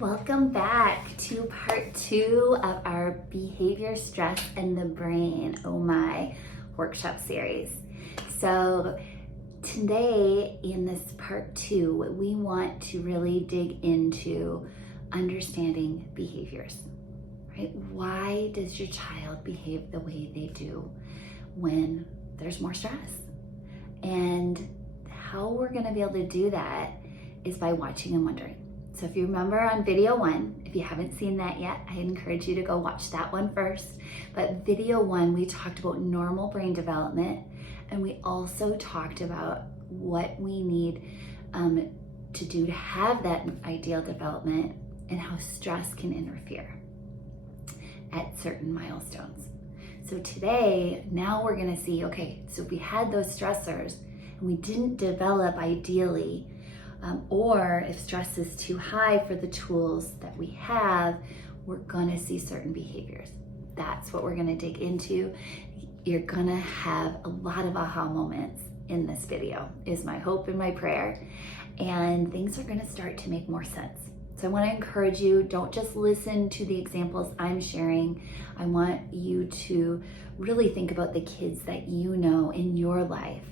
Welcome back to part 2 of our Behavior, Stress, and the Brain, oh my, workshop series. So today in this part 2, we want to really dig into understanding behaviors, right? Why does your child behave the way they do when there's more stress? And how we're going to be able to do that is by watching and wondering. So if you remember on video 1, if you haven't seen that yet, I encourage you to go watch that one first. But video 1, we talked about normal brain development, and we also talked about what we need to do to have that ideal development and how stress can interfere at certain milestones. So today, now we're gonna see, okay, so if we had those stressors and we didn't develop ideally, or if stress is too high for the tools that we have, we're gonna see certain behaviors. That's what we're gonna dig into. You're gonna have a lot of aha moments in this video, is my hope and my prayer. And things are gonna start to make more sense. So I wanna encourage you, don't just listen to the examples I'm sharing. I want you to really think about the kids that you know in your life.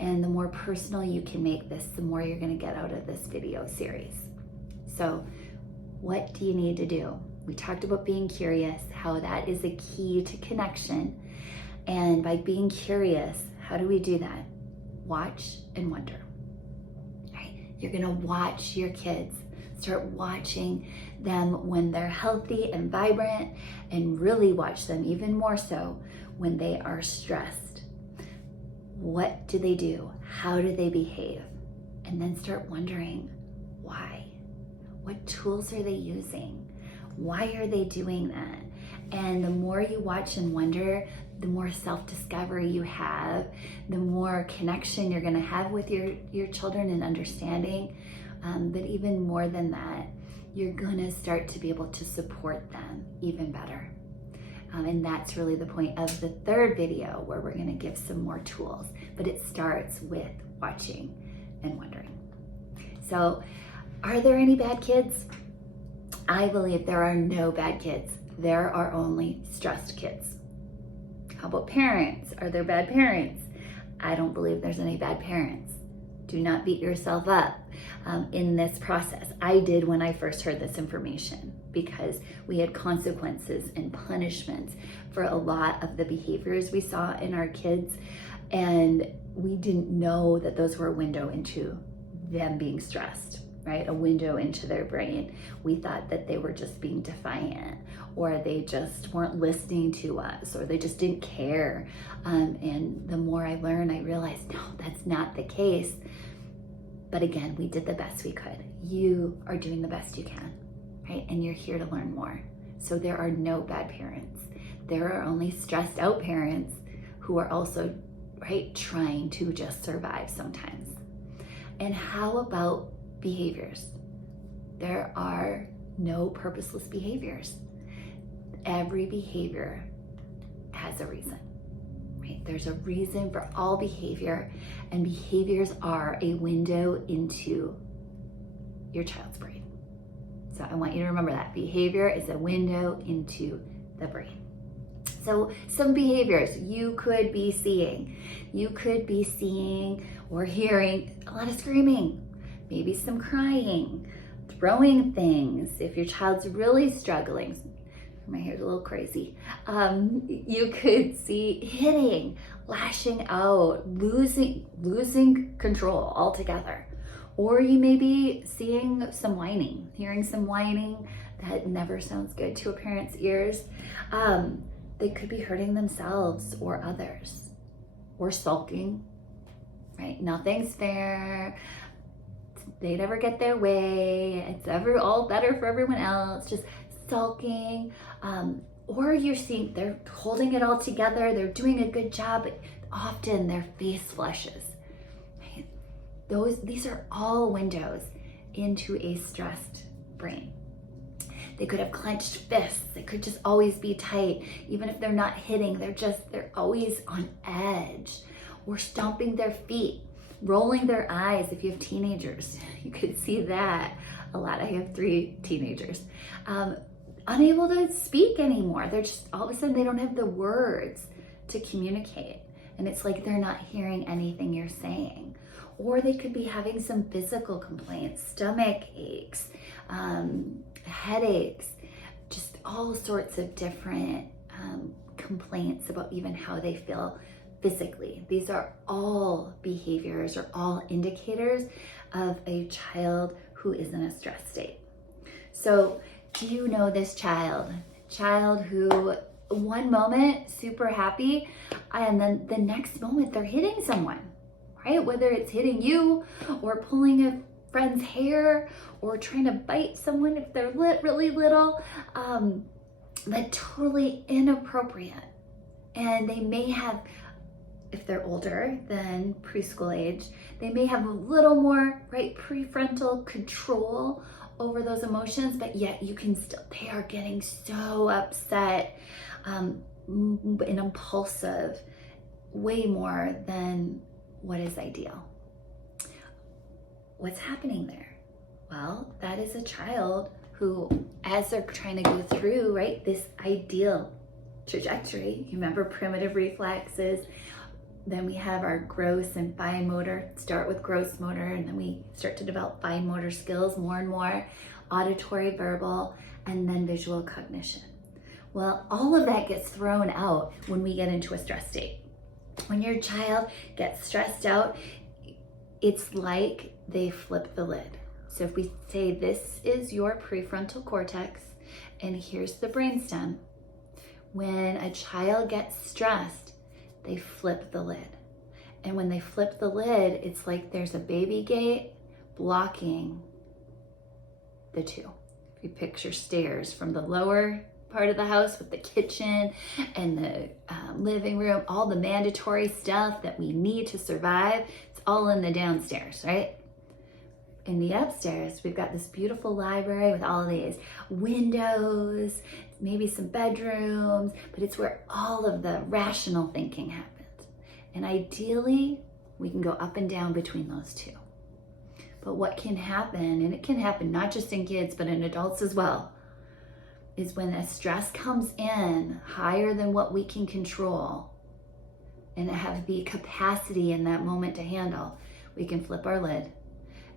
And the more personal you can make this, the more you're gonna get out of this video series. So what do you need to do? We talked about being curious, how that is a key to connection. And by being curious, how do we do that? Watch and wonder, right? You're gonna watch your kids. Start watching them when they're healthy and vibrant, and really watch them even more so when they are stressed. What do they do? How do they behave? And then start wondering why. What tools are they using? Why are they doing that? And the more you watch and wonder, the more self-discovery you have, the more connection you're gonna have with your children and understanding. But even more than that, you're gonna start to be able to support them even better. And that's really the point of the third video, where we're gonna give some more tools, but it starts with watching and wondering. So, are there any bad kids? I believe there are no bad kids. There are only stressed kids. How about parents? Are there bad parents? I don't believe there's any bad parents. Do not beat yourself up in this process. I did when I first heard this information, because we had consequences and punishments for a lot of the behaviors we saw in our kids, and we didn't know that those were a window into them being stressed, right? A window into their brain. We thought that they were just being defiant, or they just weren't listening to us, or they just didn't care. And the more I learned, I realized, no, that's not the case. But again, we did the best we could. You are doing the best you can, right? And you're here to learn more. So there are no bad parents. There are only stressed out parents who are also, right, trying to just survive sometimes. And how about behaviors? There are no purposeless behaviors. Every behavior has a reason, right? There's a reason for all behavior, and behaviors are a window into your child's brain. So I want you to remember that. Behavior is a window into the brain. So some behaviors you could be seeing. You could be seeing or hearing a lot of screaming, maybe some crying, throwing things. If your child's really struggling, my hair's a little crazy, you could see hitting, lashing out, losing control altogether. Or you may be seeing some whining, hearing some whining that never sounds good to a parent's ears. They could be hurting themselves or others, or sulking, right? Nothing's fair. They never get their way. It's all better for everyone else. Just sulking. Or you're seeing they're holding it all together. They're doing a good job, but often their face flushes. Right? These are all windows into a stressed brain. They could have clenched fists. They could just always be tight. Even if they're not hitting, they're always on edge, or stomping their feet. rolling their eyes. If you have teenagers, you could see that a lot. I have 3 teenagers. Unable to speak anymore. They're just, all of a sudden, they don't have the words to communicate. And it's like they're not hearing anything you're saying. Or they could be having some physical complaints, stomach aches, headaches, just all sorts of different complaints about even how they feel physically. These are all behaviors or all indicators of a child who is in a stress state. So do you know this child who one moment super happy and then the next moment they're hitting someone, right? Whether it's hitting you or pulling a friend's hair or trying to bite someone if they're really little, but totally inappropriate. And they may have, if they're older than preschool age, they may have a little more, right, prefrontal control over those emotions, but yet you can still, they are getting so upset and impulsive, way more than what is ideal. What's happening there? Well, that is a child who, as they're trying to go through, right, this ideal trajectory, you remember primitive reflexes, then we have our gross and fine motor, start with gross motor, and then we start to develop fine motor skills more and more, auditory, verbal, and then visual cognition. Well, all of that gets thrown out when we get into a stress state. When your child gets stressed out, it's like they flip the lid. So if we say this is your prefrontal cortex and here's the brainstem, when a child gets stressed, they flip the lid. And when they flip the lid, it's like there's a baby gate blocking the two. If you picture stairs from the lower part of the house with the kitchen and the living room, all the mandatory stuff that we need to survive, it's all in the downstairs, right? In the upstairs, we've got this beautiful library with all these windows, maybe some bedrooms, but it's where all of the rational thinking happens. And ideally, we can go up and down between those two. But what can happen, and it can happen not just in kids, but in adults as well, is when a stress comes in higher than what we can control and have the capacity in that moment to handle, we can flip our lid.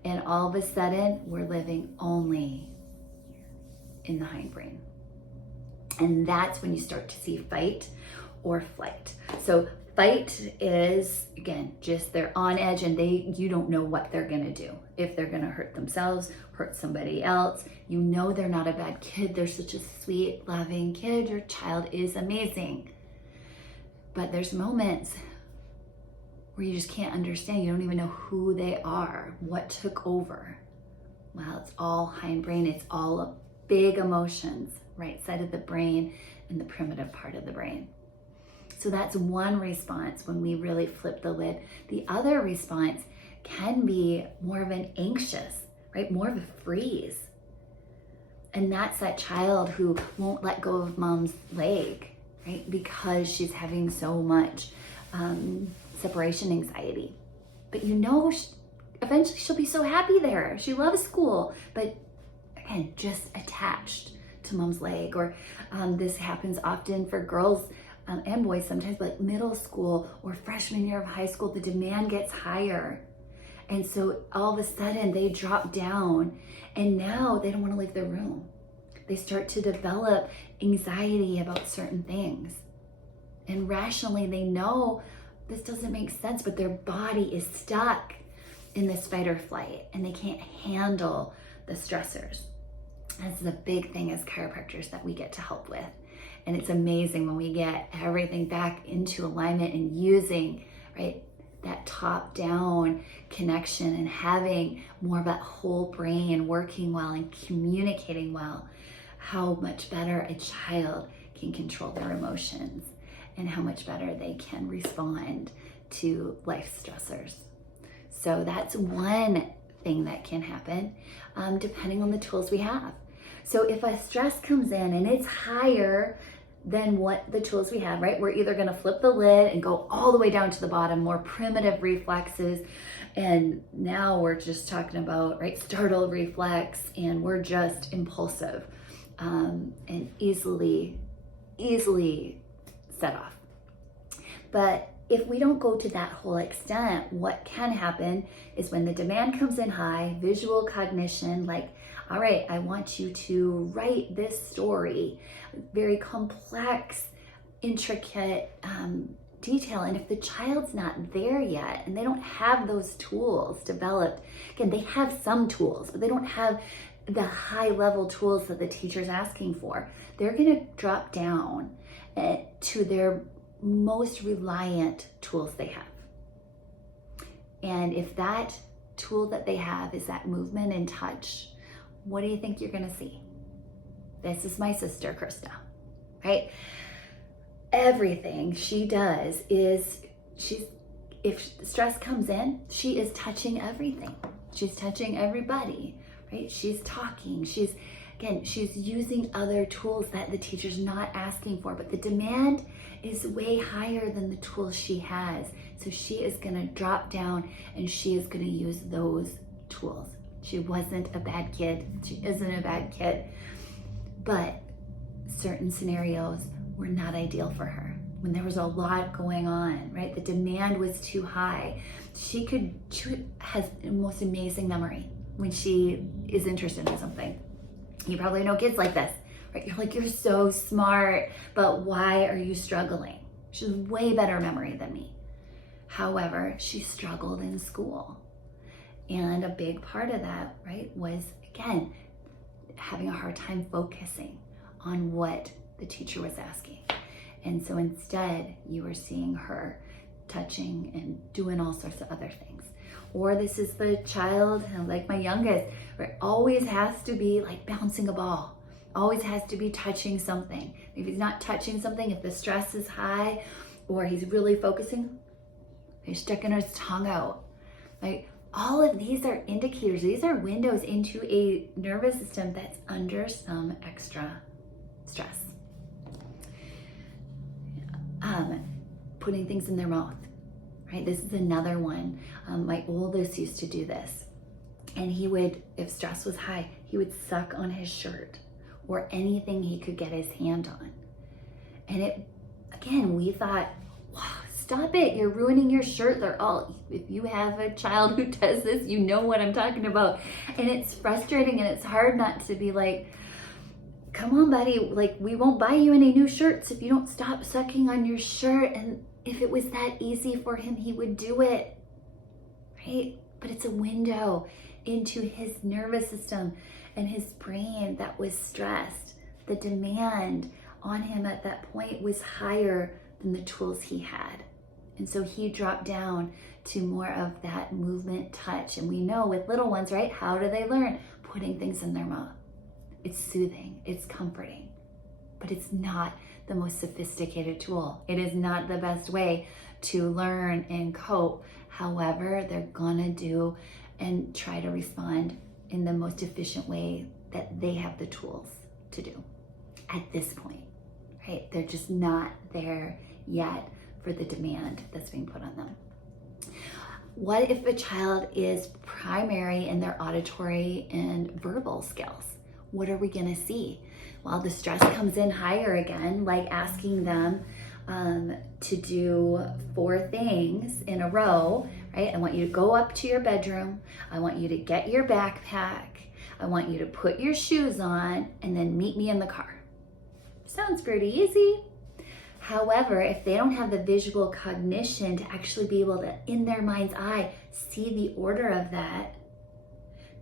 And all of a sudden, we're living only in the hindbrain. And that's when you start to see fight or flight. So fight is, again, just they're on edge and you don't know what they're gonna do. If they're gonna hurt themselves, hurt somebody else, you know they're not a bad kid. They're such a sweet, loving kid. Your child is amazing. But there's moments where you just can't understand. You don't even know who they are, what took over. Well, it's all hindbrain. It's all big emotions, right side of the brain and the primitive part of the brain. So that's one response when we really flip the lid. The other response can be more of an anxious, right? More of a freeze. And that's that child who won't let go of mom's leg, right? Because she's having so much separation anxiety. But you know, eventually she'll be so happy there. She loves school, but again, just attached to mom's leg. Or this happens often for girls and boys sometimes, but middle school or freshman year of high school, the demand gets higher. And so all of a sudden they drop down and now they don't want to leave their room. They start to develop anxiety about certain things. And rationally they know this doesn't make sense, but their body is stuck in this fight or flight and they can't handle the stressors. That's the big thing as chiropractors that we get to help with. And it's amazing when we get everything back into alignment and using, right, that top-down connection and having more of that whole brain working well and communicating well, how much better a child can control their emotions and how much better they can respond to life stressors. So that's one thing that can happen depending on the tools we have. So if a stress comes in and it's higher than what the tools we have, right? We're either going to flip the lid and go all the way down to the bottom, more primitive reflexes. And now we're just talking about, right, startle reflex, and we're just impulsive and easily set off. But if we don't go to that whole extent, what can happen is when the demand comes in high, visual cognition, like, all right, I want you to write this story, very complex, intricate detail. And if the child's not there yet and they don't have those tools developed, again, they have some tools, but they don't have the high level tools that the teacher's asking for, they're gonna drop down to their most reliant tools they have. And if that tool that they have is that movement and touch, what do you think you're gonna see? This is my sister, Krista, right? Everything she does is, if stress comes in, she is touching everything. She's touching everybody, right? She's talking, she's using other tools that the teacher's not asking for, but the demand is way higher than the tools she has. So she is gonna drop down and she is gonna use those tools. She wasn't a bad kid. She isn't a bad kid. But certain scenarios were not ideal for her. When there was a lot going on, right? The demand was too high. She has the most amazing memory when she is interested in something. You probably know kids like this, right? You're like, you're so smart, but why are you struggling? She has way better memory than me. However, she struggled in school. And a big part of that, right, was, again, having a hard time focusing on what the teacher was asking. And so instead, you were seeing her touching and doing all sorts of other things. Or this is the child, like my youngest, where it always has to be like bouncing a ball, always has to be touching something. If he's not touching something, if the stress is high or he's really focusing, he's sticking his tongue out. Like, all of these are indicators. These are windows into a nervous system that's under some extra stress. Putting things in their mouth, right? This is another one. My oldest used to do this. And he would, if stress was high, he would suck on his shirt or anything he could get his hand on. And it, again, we thought, wow, stop it, you're ruining your shirt. If you have a child who does this, you know what I'm talking about. And it's frustrating and it's hard not to be like, come on, buddy, like, we won't buy you any new shirts if you don't stop sucking on your shirt. And if it was that easy for him, he would do it, right? But it's a window into his nervous system and his brain that was stressed. The demand on him at that point was higher than the tools he had. And so he dropped down to more of that movement touch. And we know with little ones, right? How do they learn? Putting things in their mouth. It's soothing, it's comforting, but it's not the most sophisticated tool. It is not the best way to learn and cope. However, they're gonna do and try to respond in the most efficient way that they have the tools to do at this point, right? They're just not there yet for the demand that's being put on them. What if a child is primary in their auditory and verbal skills? What are we gonna see? Well, the stress comes in higher again, like asking them to do 4 things in a row, right? I want you to go up to your bedroom. I want you to get your backpack. I want you to put your shoes on and then meet me in the car. Sounds pretty easy. However, if they don't have the visual cognition to actually be able to, in their mind's eye, see the order of that,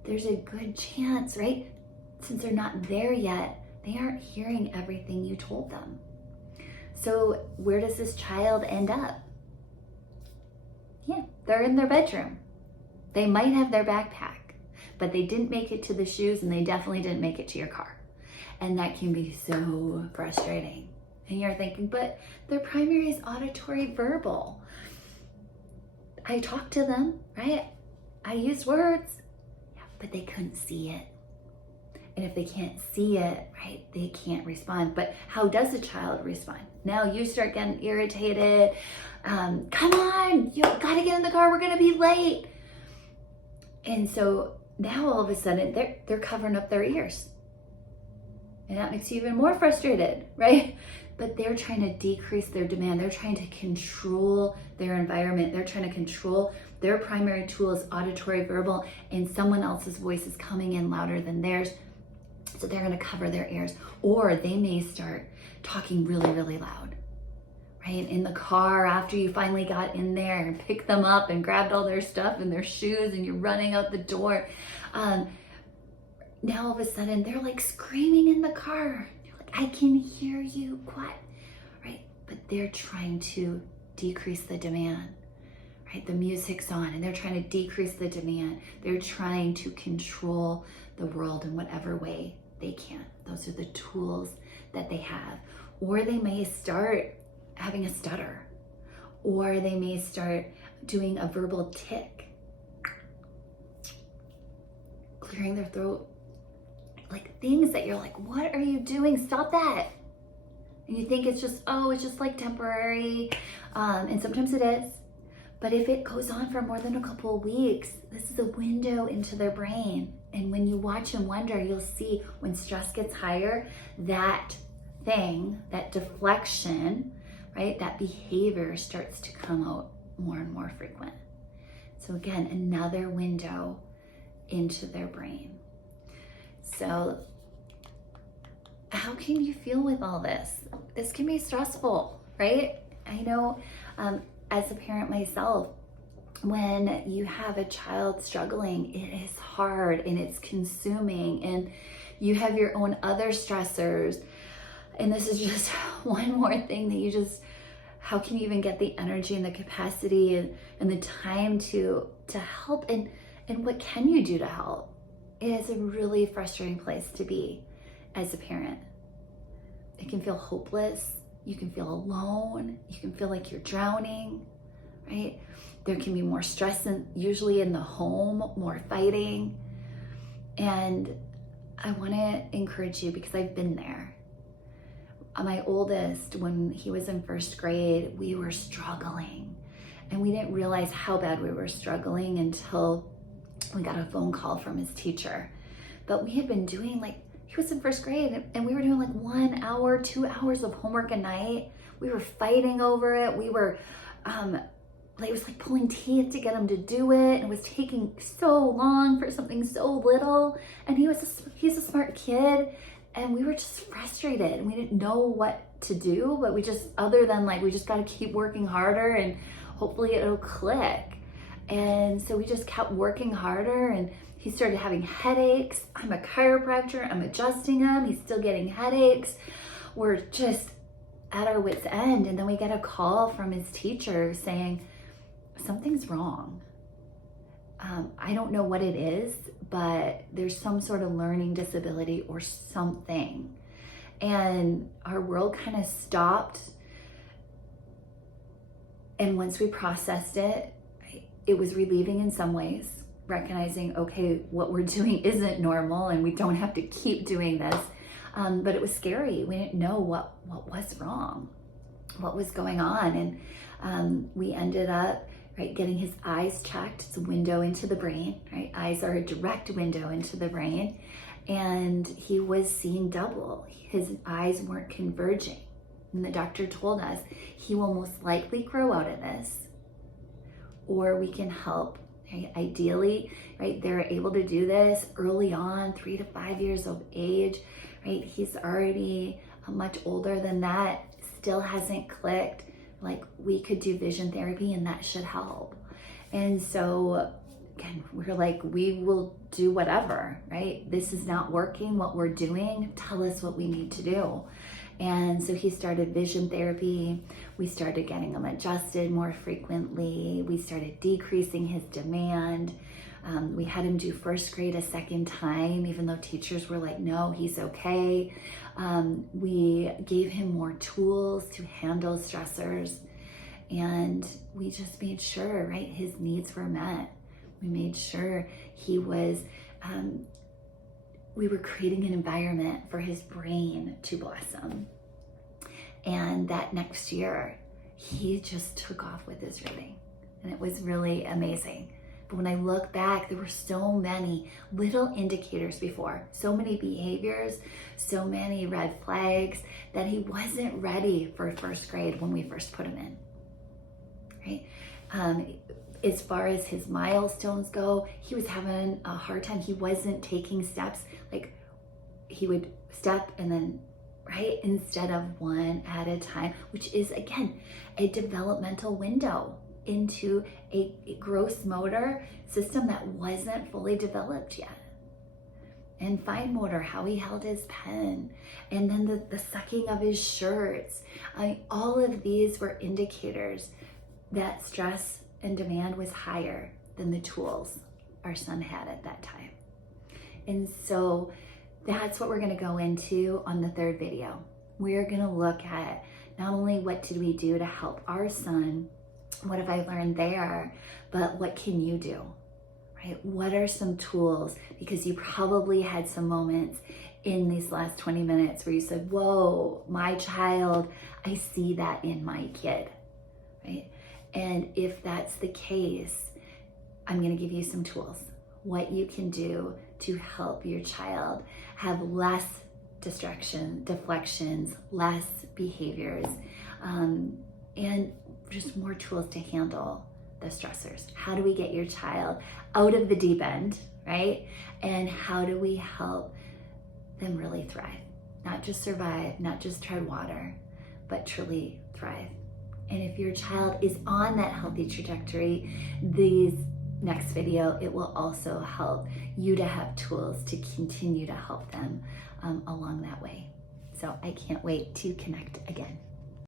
there's a good chance, right? Since they're not there yet, they aren't hearing everything you told them. So where does this child end up? Yeah, they're in their bedroom. They might have their backpack, but they didn't make it to the shoes and they definitely didn't make it to your car. And that can be so frustrating. And you're thinking, but their primary is auditory verbal. I talked to them, right? I used words, yeah, but they couldn't see it. And And if they can't see it, right, they can't respond. But how does a child respond? Now you start getting irritated. Come on, you gotta get in the car, we're gonna be late. And so now all of a sudden they're covering up their ears. And that makes you even more frustrated, right? But they're trying to decrease their demand. They're trying to control their environment. They're trying to control their primary tool is auditory verbal, and someone else's voice is coming in louder than theirs. So they're gonna cover their ears. Or they may start talking really, really loud, right? In the car after you finally got in there and picked them up and grabbed all their stuff and their shoes and you're running out the door. Now all of a sudden they're like screaming in the car. You're like, I can hear you, quiet, right? But they're trying to decrease the demand, right? The music's on and they're trying to decrease the demand. They're trying to control the world in whatever way they can. Those are the tools that they have. Or they may start having a stutter, or they may start doing a verbal tick, clearing their throat, like things that you're like, what are you doing? Stop that. And you think it's just, oh, it's just like temporary. And sometimes it is. But if it goes on for more than a couple of weeks, this is a window into their brain. And when you watch and wonder, you'll see when stress gets higher, that thing, that deflection, right, that behavior starts to come out more and more frequent. So again, another window into their brain. So how can you feel with all this? This can be stressful, right? I know as a parent myself, when you have a child struggling, it is hard and it's consuming, and you have your own other stressors. And this is just one more thing that you just, how can you even get the energy and the capacity and the time to help? And what can you do to help? It is a really frustrating place to be as a parent. It can feel hopeless. You can feel alone. You can feel like you're drowning, right? There can be more stress usually in the home, more fighting. And I want to encourage you because I've been there. My oldest, when he was in first grade, we were struggling. And we didn't realize how bad we were struggling until we got a phone call from his teacher. But we had been doing he was in first grade and we were doing 1 hour, 2 hours of homework a night. We were fighting over it. We were, it was like pulling teeth to get him to do it. And it was taking so long for something so little. And he's a smart kid. And we were just frustrated and we didn't know what to do, but we just, other than we just got to keep working harder and hopefully it'll click. And so we just kept working harder and he started having headaches. I'm a chiropractor, I'm adjusting him, he's still getting headaches. We're just at our wit's end. And then we get a call from his teacher saying, something's wrong. I don't know what it is, but there's some sort of learning disability or something. And our world kind of stopped. And once we processed it, it was relieving in some ways, recognizing, okay, what we're doing isn't normal and we don't have to keep doing this. But it was scary. We didn't know what was wrong, what was going on. And we ended up getting his eyes checked. It's a window into the brain, right? Eyes are a direct window into the brain. And he was seeing double. His eyes weren't converging. And the doctor told us he will most likely grow out of this, or we can help. Right? Ideally, right, they're able to do this early on, 3 to 5 years of age, right? He's already much older than that, still hasn't clicked. We could do vision therapy and that should help. And so again, we're we will do whatever, right? This is not working, what we're doing, tell us what we need to do. And so he started vision therapy. We started getting him adjusted more frequently. We started decreasing his demand. We had him do first grade a second time, even though teachers were like, no, he's okay. We gave him more tools to handle stressors. And we just made sure, right, his needs were met. We made sure he was we were creating an environment for his brain to blossom. And that next year, he just took off with his reading. And it was really amazing. But when I look back, there were so many little indicators before, so many behaviors, so many red flags that he wasn't ready for first grade when we first put him in, right? As far as his milestones go, he was having a hard time. He wasn't taking steps. Like, he would step and then, right, instead of one at a time, which is, again, a developmental window into a gross motor system that wasn't fully developed yet. And fine motor, how he held his pen, and then the sucking of his shirts. All of these were indicators that stress and demand was higher than the tools our son had at that time. And so that's what we're going to go into on the third video. We're going to look at not only what did we do to help our son, what have I learned there, but what can you do, right? What are some tools? Because you probably had some moments in these last 20 minutes where you said, whoa, my child, I see that in my kid, right? And if that's the case, I'm going to give you some tools, what you can do to help your child have less deflections, less behaviors, and just more tools to handle the stressors. How do we get your child out of the deep end, right? And how do we help them really thrive? Not just survive, not just tread water, but truly thrive. And if your child is on that healthy trajectory, these next video, it will also help you to have tools to continue to help them along that way. So I can't wait to connect again.